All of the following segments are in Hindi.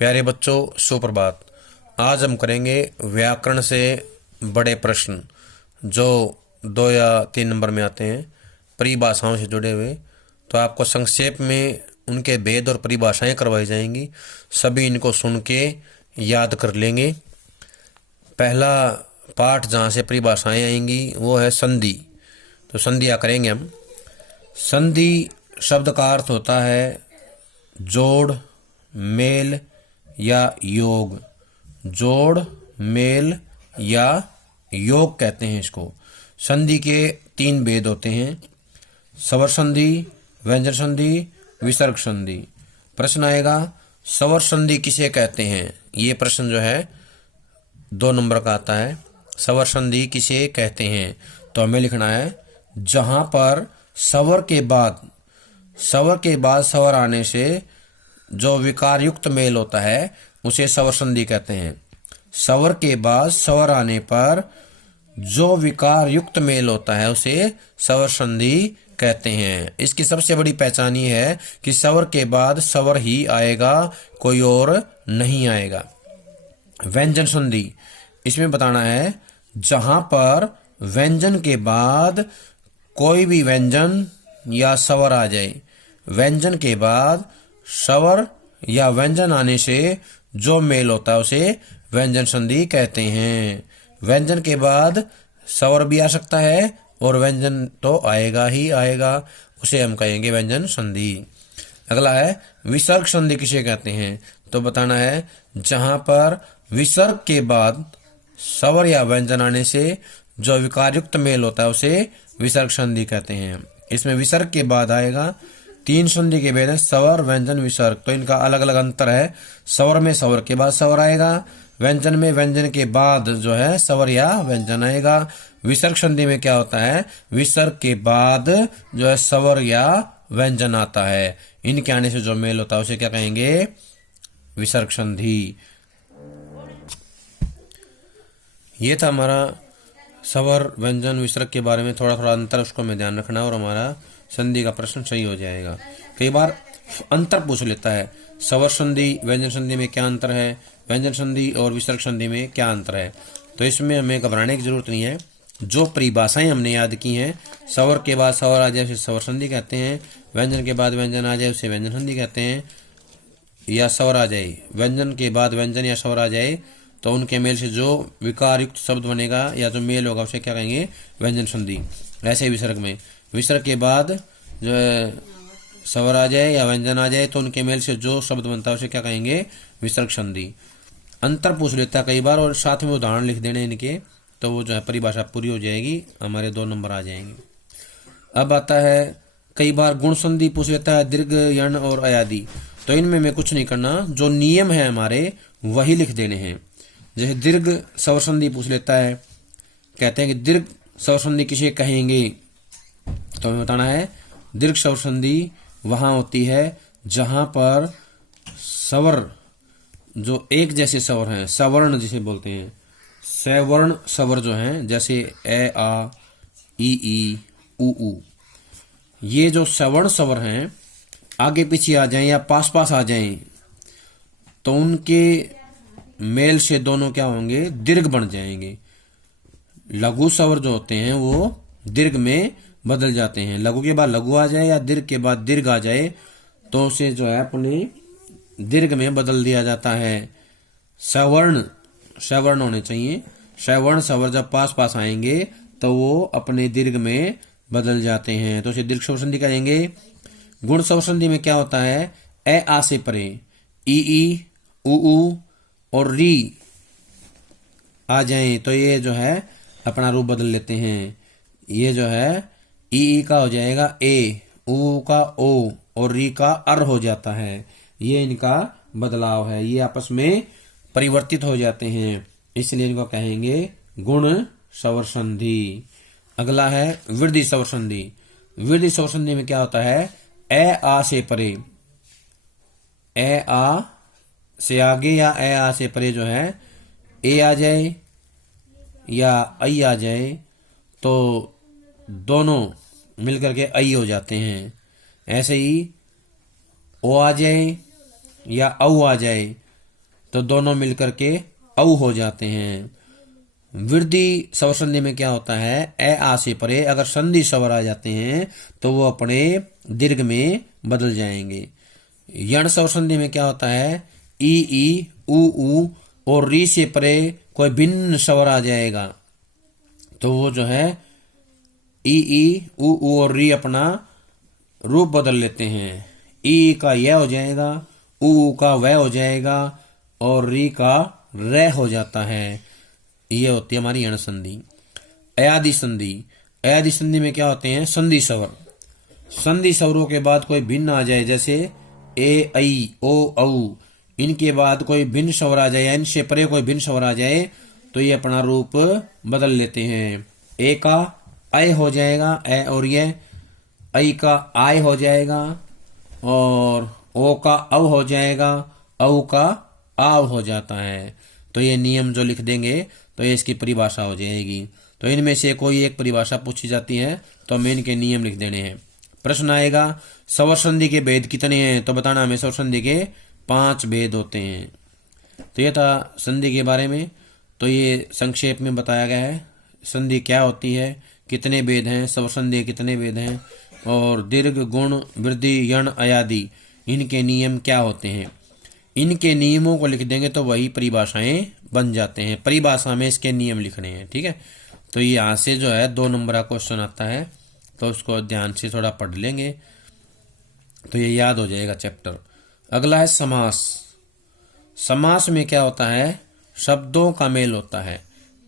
प्यारे बच्चों, सुप्रभात। आज हम करेंगे व्याकरण से बड़े प्रश्न जो 2 या 3 नंबर में आते हैं, परिभाषाओं से जुड़े हुए। तो आपको संक्षेप में उनके भेद और परिभाषाएं करवाई जाएंगी। सभी इनको सुन के याद कर लेंगे। पहला पाठ जहाँ से परिभाषाएं आएंगी वो है संधि। तो संधियाँ करेंगे हम। संधि शब्द का अर्थ होता है जोड़, मेल या योग। जोड़, मेल या योग कहते हैं इसको। संधि के 3 भेद होते हैं: स्वर संधि, व्यंजन संधि, विसर्ग संधि। प्रश्न आएगा स्वर संधि किसे कहते हैं। ये प्रश्न जो है 2 नंबर का आता है। स्वर संधि किसे कहते हैं तो हमें लिखना है जहां पर स्वर के बाद स्वर आने से जो विकार युक्त मेल होता है उसे स्वर संधि कहते हैं। स्वर के बाद स्वर आने पर जो विकार युक्त मेल होता है उसे स्वर संधि कहते हैं। इसकी सबसे बड़ी पहचान ये है कि स्वर के बाद स्वर ही आएगा, कोई और नहीं आएगा। व्यंजन संधि, इसमें बताना है जहां पर व्यंजन के बाद कोई भी व्यंजन या स्वर आ जाए। व्यंजन के बाद स्वर या व्यंजन आने से जो मेल होता है उसे व्यंजन संधि कहते हैं। व्यंजन के बाद स्वर भी आ सकता है और व्यंजन तो आएगा ही आएगा, उसे हम कहेंगे व्यंजन संधि। अगला है विसर्ग संधि किसे कहते हैं तो बताना है जहां पर विसर्ग के बाद स्वर या व्यंजन आने से जो विकारयुक्त मेल होता है उसे विसर्ग संधि कहते हैं। इसमें विसर्ग के बाद आएगा। 3 संधि के भेद है स्वर, व्यंजन, विसर्ग। तो इनका अलग अलग अंतर है। स्वर में स्वर के बाद स्वर आएगा, व्यंजन में व्यंजन के बाद जो है स्वर या व्यंजन आएगा। विसर्ग संधि में क्या होता है, विसर्ग के बाद जो है स्वर या व्यंजन आता है। इनके आने से जो मेल होता है उसे क्या कहेंगे, विसर्ग संधि। ये था हमारा स्वर, व्यंजन, विसर्ग के बारे में थोड़ा थोड़ा अंतर, उसको हमें ध्यान रखना और हमारा संधि का प्रश्न सही हो जाएगा। कई बार अंतर पूछ लेता है, स्वर संधि व्यंजन संधि में क्या अंतर है, व्यंजन संधि और विसर्ग संधि में क्या अंतर है। तो इसमें हमें घबराने की जरूरत नहीं है। जो परिभाषाएं हमने याद की हैं, स्वर के बाद स्वर आ जाए उसे स्वर संधि कहते हैं, व्यंजन के बाद व्यंजन आ जाए उसे व्यंजन संधि कहते हैं, या स्वर आ जाए, व्यंजन के बाद व्यंजन या स्वर आ जाए तो उनके मेल से जो विकार युक्त शब्द बनेगा या जो मेल होगा उसे क्या कहेंगे, व्यंजन संधि। ऐसे ही विसर्ग में, विसर्ग के बाद जो है स्वर आ जाए या व्यंजन आ जाए तो उनके मेल से जो शब्द बनता है उसे क्या कहेंगे, विसर्ग संधि। अंतर पूछ लेता है कई बार और साथ में उदाहरण लिख देने इनके, तो वो जो है परिभाषा पूरी हो जाएगी, हमारे 2 नंबर आ जाएंगे। अब आता है कई बार गुण संधि पूछ लेता है, दीर्घ, यण और अयादि। तो इनमें मैं कुछ नहीं करना, जो नियम है हमारे वही लिख देने हैं। जैसे दीर्घ स्वर संधि पूछ लेता है, कहते हैं कि दीर्घ स्वर संधि किसे कहेंगे तो हमें बताना है दीर्घ स्वर संधि वहां होती है जहां पर स्वर जो एक जैसे स्वर हैं, सवर्ण जिसे बोलते हैं, सवर्ण स्वर जो हैं, जैसे ए, आ, ई, उ, ये जो सवर्ण स्वर हैं आगे पीछे आ जाएं या पास पास आ जाएं तो उनके मेल से दोनों क्या होंगे, दीर्घ बन जाएंगे। लघु स्वर जो होते हैं वो दीर्घ में बदल जाते हैं। लघु के बाद लघु आ जाए या दीर्घ के बाद दीर्घ आ जाए तो उसे जो है अपने दीर्घ में बदल दिया जाता है। सवर्ण होने चाहिए। सवर्ण स्वर जब पास पास आएंगे तो वो अपने दीर्घ में बदल जाते हैं, तो उसे दीर्घ स्वर संधि कहेंगे। गुण स्वर संधि में क्या होता है, ए, आ से परे ई, उ और री आ जाएं तो ये जो है अपना रूप बदल लेते हैं। ये जो है ई का हो जाएगा ए, उ का ओ और री का अर हो जाता है। ये इनका बदलाव है, ये आपस में परिवर्तित हो जाते हैं, इसलिए इनको कहेंगे गुण स्वर संधि। अगला है वृद्धि स्वर संधि। वृद्धि स्वर संधि में क्या होता है, ए, आ से परे, ए, आ से आगे या ए, आ से परे जो है ए आ जाए या आई आ जाए तो दोनों मिलकर के आई हो जाते हैं। ऐसे ही ओ आ जाए या औ आ जाए तो दोनों मिलकर के औ हो जाते हैं। वृद्धि स्वर संधि में क्या होता है, ए आ से परे अगर संधि स्वर आ जाते हैं तो वो अपने दीर्घ में बदल जाएंगे। यण स्वर संधि में क्या होता है, ई ऊ और री से परे कोई भिन्न स्वर आ जाएगा तो वो जो है ई ऊ और री अपना रूप बदल लेते हैं। ई का यह हो जाएगा, ऊ का वह हो जाएगा और री का रे हो जाता है। ये होती है हमारी यण संधि। अयादि संधि, अयादि संधि में क्या होते हैं, संधि स्वर। संधि स्वरों के बाद कोई भिन्न आ जाए, जैसे ए ऐ ओ औ, इनके बाद कोई भिन्न स्वर आ जाए या इनसे परे कोई भिन्न स्वर आ जाए तो ये अपना रूप बदल लेते हैं। ए का ऐ हो जाएगा, ए और ये, ऐ का आय हो जाएगा और ओ का औ हो जाएगा, औ का आव हो जाता है। तो ये नियम जो लिख देंगे तो ये इसकी परिभाषा हो जाएगी। तो इनमें से कोई एक परिभाषा पूछी जाती है तो हमें इनके नियम लिख देने हैं। प्रश्न आएगा स्वर संधि के भेद कितने हैं, तो बताना हमें स्वर संधि के 5 भेद होते हैं। तो ये था संधि के बारे में। तो ये संक्षेप में बताया गया है संधि क्या होती है, कितने भेद हैं, स्वर संधि कितने भेद हैं और दीर्घ, गुण, वृद्धि, यण, अयादि इनके नियम क्या होते हैं। इनके नियमों को लिख देंगे तो वही परिभाषाएं बन जाते हैं। परिभाषा में इसके नियम लिखने हैं, ठीक है। तो ये यहाँ से जो है 2 नंबर का क्वेश्चन आता है तो उसको ध्यान से थोड़ा पढ़ लेंगे तो ये याद हो जाएगा चैप्टर। अगला है समास। समास में क्या होता है, शब्दों का मेल होता है,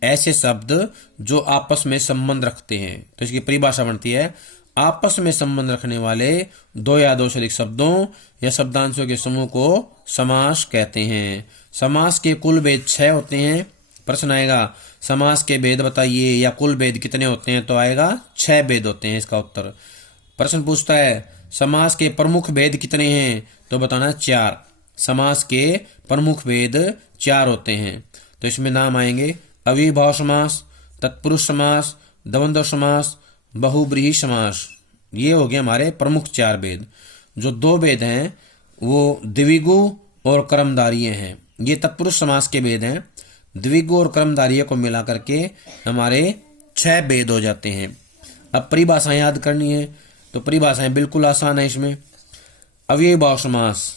ऐसे शब्द जो आपस में संबंध रखते हैं। तो इसकी परिभाषा बनती है आपस में संबंध रखने वाले 2 या 2 से अधिक शब्दों या शब्दांशों के समूह को समास कहते हैं। समास के कुल भेद 6 होते हैं। प्रश्न आएगा समास के भेद बताइए या कुल भेद कितने होते हैं, तो आएगा 6 भेद होते हैं इसका उत्तर। प्रश्न पूछता है समास के प्रमुख भेद कितने हैं, तो बताना 4। समास के प्रमुख भेद 4 होते हैं। तो इसमें नाम आएंगे अविभाव समास, तत्पुरुष समास, द्वंद्व समास, बहुब्रीहि समास। ये हो गए हमारे प्रमुख 4 भेद। जो 2 भेद हैं वो द्विगु और कर्मधारय हैं। ये तत्पुरुष समास के भेद हैं। द्विगु और कर्मधारय को मिला करके हमारे 6 भेद हो जाते हैं। अब परिभाषाएं याद करनी है तो परिभाषाएं बिल्कुल आसान है। इसमें अव्ययीभाव समास,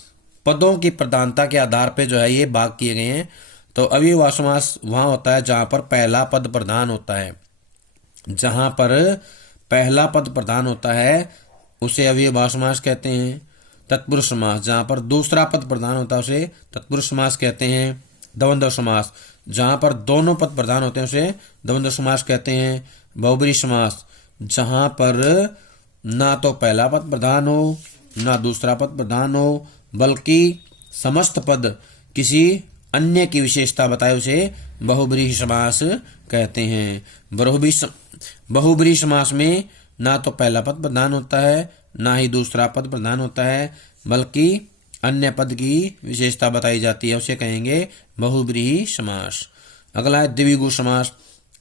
पदों की प्रधानता के आधार पर जो है ये भाग किए गए हैं। तो अव्ययीभाव समास वहां होता है जहां पर पहला पद प्रधान होता है। जहां पर पहला पद प्रधान होता है उसे अव्ययीभाव समास कहते हैं। तत्पुरुष समास, जहां पर दूसरा पद प्रधान होता है उसे तत्पुरुष समास कहते हैं। द्वंद्व समास, जहां पर दोनों पद प्रधान होते हैं उसे द्वंद्व समास कहते हैं। बहुब्रीहि समास, जहां पर ना तो पहला पद प्रधान हो ना दूसरा पद प्रधान हो बल्कि समस्त पद किसी अन्य की विशेषता बताए उसे बहुब्रीहि समास कहते हैं। बहुब्रीहि समास में ना तो पहला पद प्रधान होता है ना ही दूसरा पद प्रधान होता है बल्कि अन्य पद की विशेषता बताई जाती है, उसे कहेंगे बहुब्रीहि समास। अगला है द्विगु समास।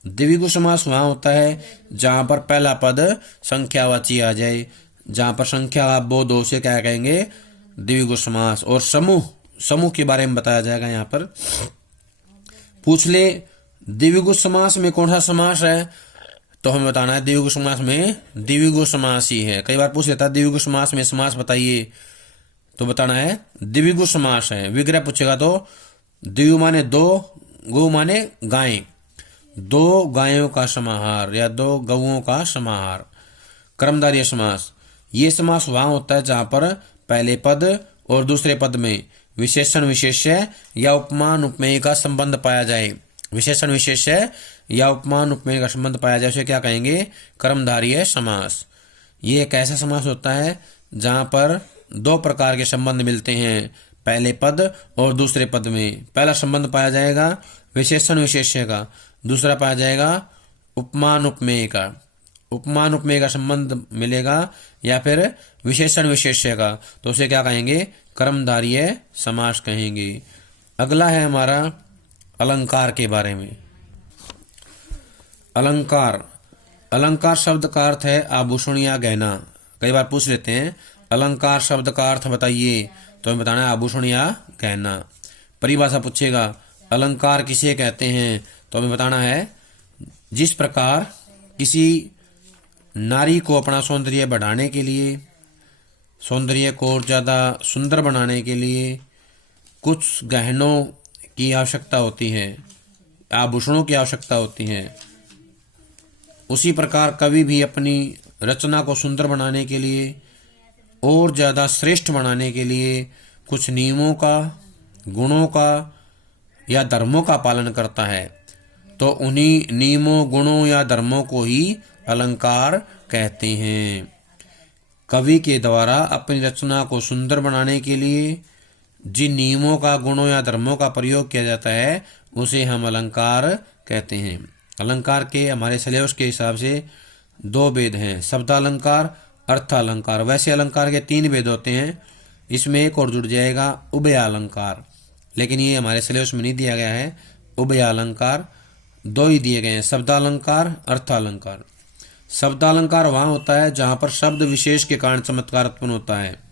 द्विगु समास वहां होता है जहां पर पहला पद संख्यावाची आ जाए। जहां पर संख्या बोध हो उसे क्या कहेंगे, द्विगु समास। और समूह के बारे में बताया जाएगा। यहाँ पर पूछ ले द्विगु समास में कौन सा समास है, तो हमें बताना है द्विगु समास में द्विगु समास ही है। कई बार पूछ लेता है द्विगु समास में समास बताइए, तो बताना है द्विगु समास है। विग्रह पूछेगा तो द्विगु माने 2, गौ माने गाय, 2 गायों का समाहार या 2 गौओं का समाहार। कर्मधारय समास, ये समास वहां होता है जहां पर पहले पद और दूसरे पद में विशेषण विशेष्य या उपमान उपमेय का संबंध पाया जाए। विशेषण विशेष्य या उपमान उपमेय का संबंध पाया जाए उसे क्या कहेंगे, कर्मधारय समास। ये एक ऐसा समास होता है जहां पर 2 प्रकार के संबंध मिलते हैं, पहले पद और दूसरे पद में। पहला संबंध पाया जाएगा विशेषण विशेष्य का, दूसरा पाया जाएगा उपमान उपमेय का। उपमान उपमेय का संबंध मिलेगा या फिर विशेषण विशेष्य का, तो उसे क्या कहेंगे, कर्मधारय समास कहेंगे। अगला है हमारा अलंकार के बारे में। अलंकार, अलंकार शब्द का अर्थ है आभूषण या गहना। कई बार पूछ लेते हैं अलंकार शब्द का अर्थ बताइए, तो हमें बताना है आभूषण या गहना। परिभाषा पूछेगा अलंकार किसे कहते हैं, तो हमें बताना है जिस प्रकार किसी नारी को अपना सौंदर्य बढ़ाने के लिए, सौंदर्य को और ज़्यादा सुंदर बनाने के लिए कुछ गहनों की आवश्यकता होती है, आभूषणों की आवश्यकता होती है, उसी प्रकार कवि भी अपनी रचना को सुंदर बनाने के लिए और ज़्यादा श्रेष्ठ बनाने के लिए कुछ नियमों का, गुणों का या धर्मों का पालन करता है। तो उन्हीं नियमों, गुणों या धर्मों को ही अलंकार कहते हैं। कवि के द्वारा अपनी रचना को सुंदर बनाने के लिए जिन नियमों का, गुणों या धर्मों का प्रयोग किया जाता है उसे हम अलंकार कहते हैं। अलंकार के हमारे सिलेबस के हिसाब से 2 भेद हैं, शब्दालंकार, अर्थालंकार। वैसे अलंकार के 3 भेद होते हैं, इसमें एक और जुड़ जाएगा उभयालंकार, लेकिन ये हमारे सिलेबस में नहीं दिया गया है। उभयालंकार 2 ही दिए गए हैं, शब्दालंकार, अर्थालंकार। शब्दालंकार वहां होता है जहां पर शब्द विशेष के कारण चमत्कार उत्पन्न होता है।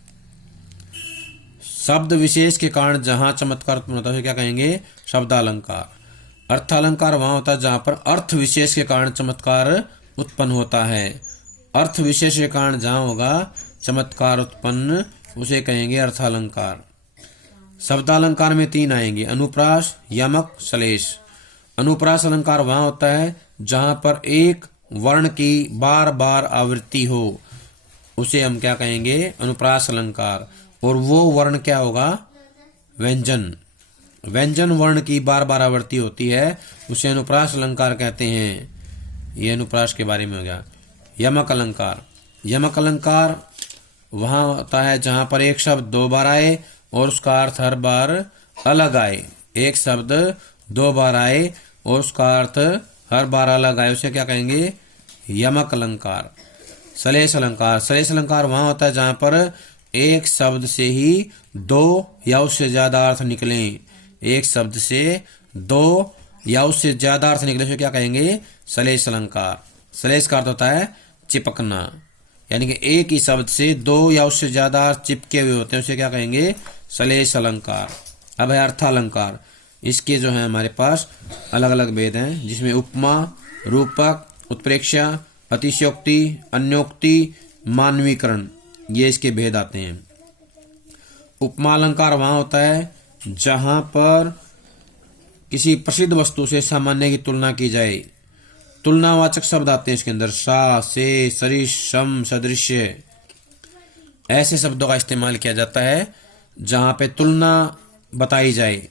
शब्द विशेष के कारण जहां चमत्कार उत्पन्न होता है क्या कहेंगे, शब्दालंकार। अर्थालंकार वहां होता है जहां पर अर्थ विशेष के कारण चमत्कार उत्पन्न होता है। अर्थ विशेष के कारण जहां होगा चमत्कार उत्पन्न, उसे कहेंगे अर्थालंकार। शब्दालंकार में 3 आएंगे, अनुप्रास, यमक, श्लेष। अनुप्रास अलंकार वहां होता है जहां पर एक वर्ण की बार बार आवृत्ति हो, उसे हम क्या कहेंगे, अनुप्रास अलंकार। और वो वर्ण क्या होगा, व्यंजन। व्यंजन वर्ण की बार बार आवृत्ति होती है, उसे अनुप्रास अलंकार कहते हैं। ये अनुप्रास के बारे में हो गया। यमक अलंकार, यमक अलंकार वहां होता है जहां पर एक शब्द 2 बार आए और उसका अर्थ हर बार अलग आए। एक शब्द 2 बार आए और उसका अर्थ हर बार अलग आए, उसे क्या कहेंगे, यमक अलंकार। श्लेष अलंकार, श्लेष अलंकार वहां होता है जहां पर एक शब्द से ही 2 या उससे ज्यादा अर्थ निकले। एक शब्द से 2 या उससे ज्यादा अर्थ निकले, उसे क्या कहेंगे, श्लेष अलंकार। श्लेष का अर्थ होता है चिपकना, यानी कि एक ही शब्द से 2 या उससे ज्यादा अर्थ चिपके हुए होते हैं, उसे क्या कहेंगे, श्लेष अलंकार। अब है अर्थालंकार। इसके जो है हमारे पास अलग अलग भेद हैं, जिसमें उपमा, रूपक, उत्प्रेक्षा, अतिशयोक्ति, अन्योक्ति, मानवीकरण, ये इसके भेद आते हैं। उपमा अलंकार वहां होता है जहां पर किसी प्रसिद्ध वस्तु से सामान्य की तुलना की जाए। तुलनावाचक शब्द आते हैं इसके अंदर, सा, से, सरिश, सम, सदृश्य, ऐसे शब्दों का इस्तेमाल किया जाता है जहां पे तुलना बताई जाए।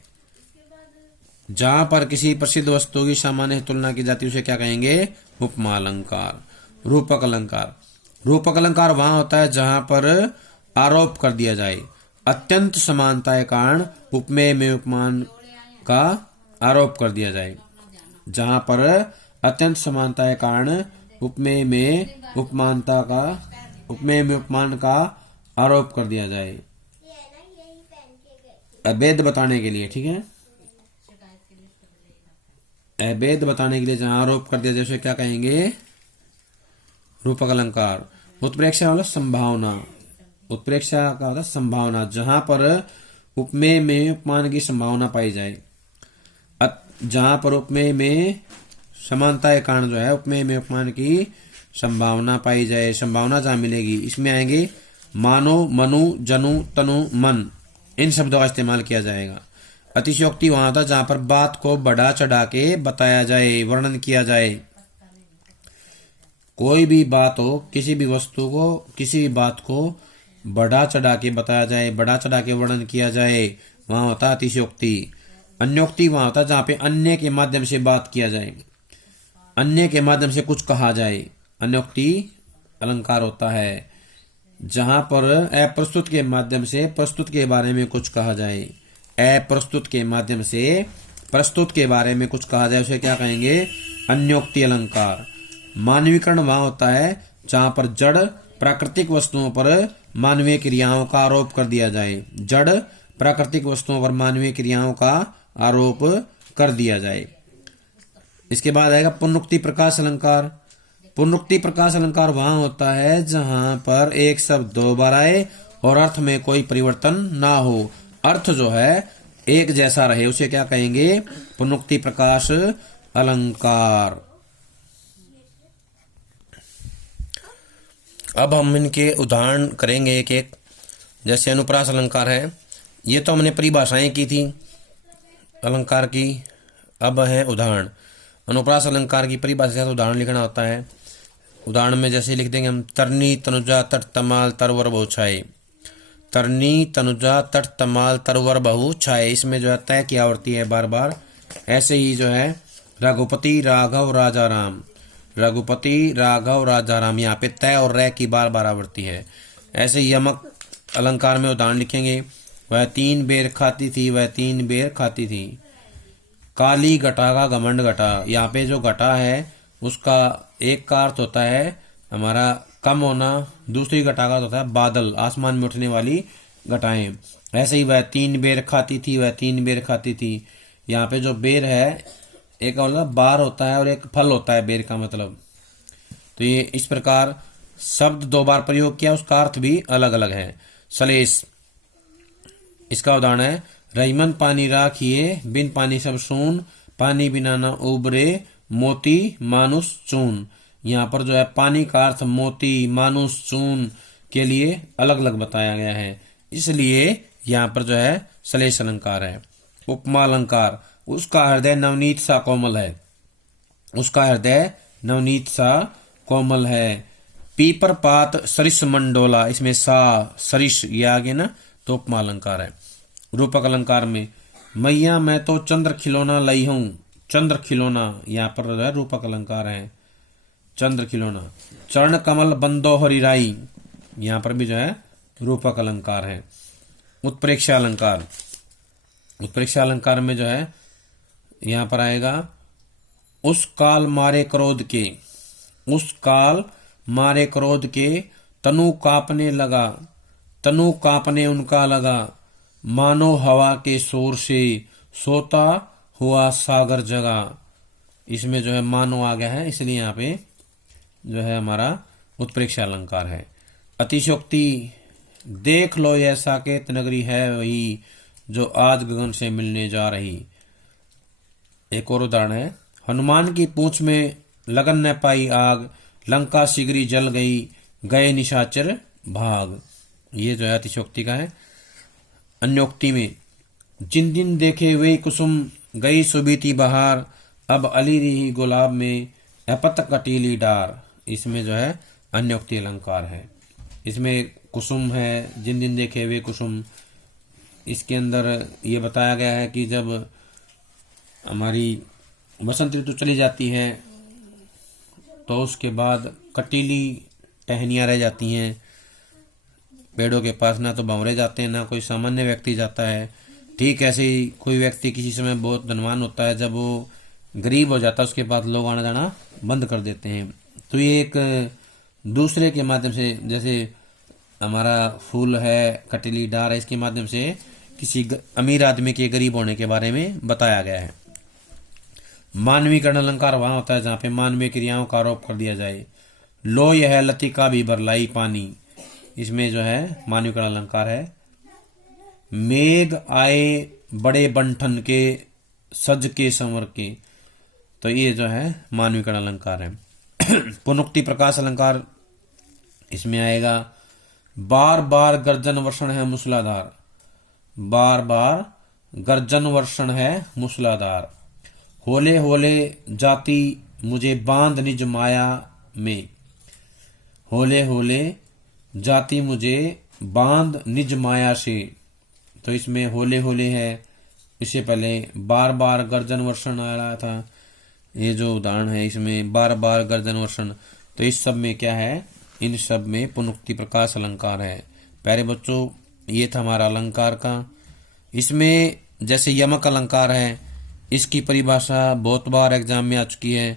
जहां पर किसी प्रसिद्ध वस्तु की सामान्य तुलना की जाती है उसे क्या कहेंगे, उपमा अलंकार। रूपक अलंकार, रूपक अलंकार वहां होता है जहां पर आरोप कर दिया जाए। अत्यंत समानता के कारण उपमेय में उपमान का आरोप कर दिया जाए। जहां पर अत्यंत समानता के कारण उपमेय में उपमान का आरोप कर दिया जाए, अभेद बताने के लिए, ठीक है। अभेद बताने के लिए जहां आरोप कर दिया जाए उसे क्या कहेंगे, रूपक अलंकार। उत्प्रेक्षा वाला संभावना, उत्प्रेक्षा का होता है संभावना, जहां पर उपमेय में उपमान की संभावना पाई जाए। जहां पर उपमेय में समानता के कारण जो है उपमेय में उपमान की संभावना पाई जाए, संभावना जहां मिलेगी, इसमें आएंगे मानो, मनु, जनु, तनु, मन, इन शब्दों का इस्तेमाल किया जाएगा। अतिशयोक्ति वहां होता है जहां पर बात को बढ़ा चढ़ा के बताया जाए, वर्णन किया जाए। कोई भी बात हो, किसी भी वस्तु को, किसी भी बात को बढ़ा चढ़ा के बताया जाए, बढ़ा चढ़ा के वर्णन किया जाए, वहां होता है अतिशयोक्ति। अन्योक्ति वहां होता है जहां पे अन्य के माध्यम से बात किया जाए, अन्य के माध्यम से कुछ कहा जाए, अन्योक्ति अलंकार होता है। जहां पर अप्रस्तुत के माध्यम से प्रस्तुत के बारे में कुछ कहा जाए, अप्रस्तुत के माध्यम से प्रस्तुत के बारे में कुछ कहा जाए, उसे क्या कहेंगे, अन्योक्ति अलंकार। मानवीकरण वहां होता है जहां पर जड़ प्राकृतिक वस्तुओं पर मानवीय क्रियाओं का आरोप कर दिया जाए, जड़ प्राकृतिक वस्तुओं पर मानवीय क्रियाओं का आरोप कर दिया जाए। इसके बाद आएगा पुनरुक्ति प्रकाश अलंकार। पुनरुक्ति प्रकाश अलंकार वहां होता है जहां पर एक शब्द 2 बार आए और अर्थ में कोई परिवर्तन ना हो। अर्थ जो है एक जैसा रहे उसे क्या कहेंगे? पुनरुक्ति प्रकाश अलंकार। अब हम इनके उदाहरण करेंगे एक एक। जैसे अनुप्रास अलंकार है, ये तो हमने परिभाषाएं की थी अलंकार की। अब है उदाहरण। अनुप्रास अलंकार की परिभाषा से उदाहरण लिखना होता है। उदाहरण में जैसे लिख देंगे हम, तरनी तनुजा तट तमाल तरवर बहु छाए। तरनी तनुजा तट तमाल तरवर बहु छाए, इसमें जो है तय की आवृत्ति है बार बार। ऐसे ही जो है रघुपति राघव राजा राम, रघुपति राघव राजा राम, यहाँ पे तय और रै की बार बार आवृत्ति है। ऐसे यमक अलंकार में उदाहरण लिखेंगे, वह 3 बेर खाती थी, वह 3 बेर खाती थी। काली घटा का घमंड घटा, यहाँ पे जो घटा है उसका एक का अर्थ होता है हमारा कम होना, दूसरी घटा का होता है बादल, आसमान में उठने वाली घटाएं। ऐसे ही वह 3 बेर खाती थी, वह 3 बेर खाती थी। यहाँ पे जो बेर है एक मतलब बार होता है और एक फल होता है बेर का मतलब। तो ये इस प्रकार शब्द 2 बार प्रयोग किया, उसका अर्थ भी अलग अलग है। सलेश, इसका उदाहरण है, रहीमन पानी राखिए बिन पानी सब सून, पानी बिना न उबरे मोती मानुष चून। यहाँ पर जो है पानी का अर्थ मोती मानुष चून के लिए अलग अलग बताया गया है, इसलिए यहाँ पर जो है सलेश अलंकार है। उपमा अलंकार, उसका हृदय नवनीत सा कोमल है, उसका हृदय नवनीत सा कोमल है। पीपर पात सरिस मंडोला, इसमें सा सरिस ये आगे ना, तो उपमा अलंकार है। रूपक अलंकार में, मैया मैं तो चंद्र खिलौना लाई हूं, चंद्र खिलौना यहाँ पर जो है रूपक अलंकार है, चंद्र खिलौना। चरण कमल बंदो हरिराई, यहाँ पर भी जो है रूपक अलंकार है। उत्प्रेक्षा अलंकार, उत्प्रेक्षा अलंकार में जो है यहाँ पर आएगा, उस काल मारे क्रोध के, उस काल मारे क्रोध के, तनु कांपने लगा, तनु कांपने उनका लगा, मानो हवा के शोर से सोता हुआ सागर जगा। इसमें जो है मानो आ गया है, इसलिए यहाँ पे जो है हमारा उत्प्रेक्षा अलंकार है। अतिशोक्ति, देख लो यह साकेत नगरी है वही, जो आज गगन से मिलने जा रही। एक और उदाहरण है, हनुमान की पूंछ में लगन न पाई आग, लंका शीघ्री जल गई, गए निशाचर भाग। ये जो है अतिशोक्ति का है। अन्योक्ति में, जिन दिन देखे वे कुसुम, गई सुबीती बहार, अब अली रही गुलाब में, अपत कटीली डार। इसमें जो है अन्योक्ति अलंकार है। इसमें कुसुम है, जिन दिन देखे वे कुसुम, इसके अंदर ये बताया गया है कि जब हमारी बसंत ऋतु चली जाती है तो उसके बाद कटीली टहनियाँ रह जाती हैं पेड़ों के पास, ना तो भंवरे जाते हैं ना कोई सामान्य व्यक्ति जाता है। ठीक ऐसे ही कोई व्यक्ति किसी समय बहुत धनवान होता है, जब वो गरीब हो जाता है उसके पास लोग आना जाना बंद कर देते हैं। तो ये एक दूसरे के माध्यम से, जैसे हमारा फूल है कटीली डार है, इसके माध्यम से किसी अमीर आदमी के गरीब होने के बारे में बताया गया है। मानवीकरण अलंकार वहां होता है जहां पे मानवीय क्रियाओं का आरोप कर दिया जाए। लो यह लतिका भी भरलाई पानी, इसमें जो है मानवीकरण अलंकार है। मेघ आए बड़े बंठन के, सज के संवर के, तो ये जो है मानवीकरण अलंकार है। पुनरुक्ति प्रकाश अलंकार, इसमें आएगा, बार बार गर्जन वर्षण है मूसलाधार, बार बार गर्जन वर्षण है मूसलाधार। होले होले जाती मुझे बांध निज माया में, होले होले जाती मुझे बांध निज माया से। तो इसमें होले होले है, इससे पहले बार बार गर्जन वर्षण आ रहा था, ये जो उदाहरण है इसमें बार बार गर्जन वर्षण। तो इस सब में क्या है, इन सब में पुनरुक्ति प्रकाश अलंकार है। प्यारे बच्चों, ये था हमारा अलंकार का। इसमें जैसे यमक अलंकार है, इसकी परिभाषा बहुत बार एग्जाम में आ चुकी है,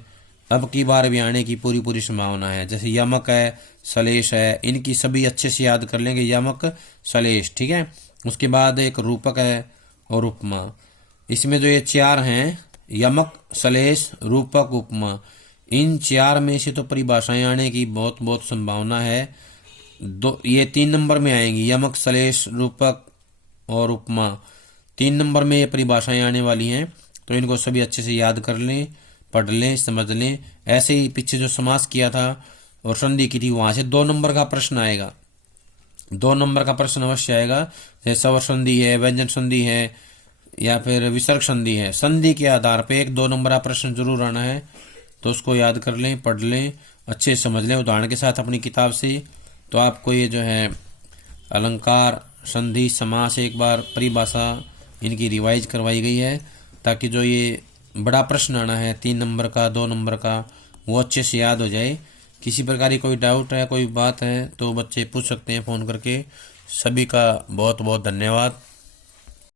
अब की बार भी आने की पूरी पूरी संभावना है। जैसे यमक है, सलेश है, इनकी सभी अच्छे से याद कर लेंगे, यमक सलेश, ठीक है। उसके बाद एक रूपक है और उपमा। इसमें जो ये 4 हैं, यमक सलेश रूपक उपमा, इन 4 में से तो परिभाषाएं आने की बहुत बहुत संभावना है। ये 3 नंबर में आएंगी, यमक सलेश रूपक और उपमा 3 नंबर में ये परिभाषाएं आने वाली हैं, तो इनको सभी अच्छे से याद कर लें, पढ़ लें, समझ लें। ऐसे ही पीछे जो समास किया था और संधि की थी, वहां से 2 नंबर का प्रश्न आएगा। 2 नंबर का प्रश्न अवश्य आएगा। जैसे स्वर संधि है, व्यंजन संधि है, या फिर विसर्ग संधि है, संधि के आधार पे 1-2 नंबर का प्रश्न जरूर आना है। तो उसको याद कर लें, पढ़ लें, अच्छे से समझ लें उदाहरण के साथ अपनी किताब से। तो आपको ये जो है अलंकार, संधि, समास, एक बार परिभाषा इनकी रिवाइज करवाई गई है, ताकि जो ये बड़ा प्रश्न आना है 3 नंबर का, 2 नंबर का, वो अच्छे से याद हो जाए। किसी प्रकार की कोई डाउट है, कोई बात है, तो बच्चे पूछ सकते हैं फ़ोन करके। सभी का बहुत बहुत धन्यवाद।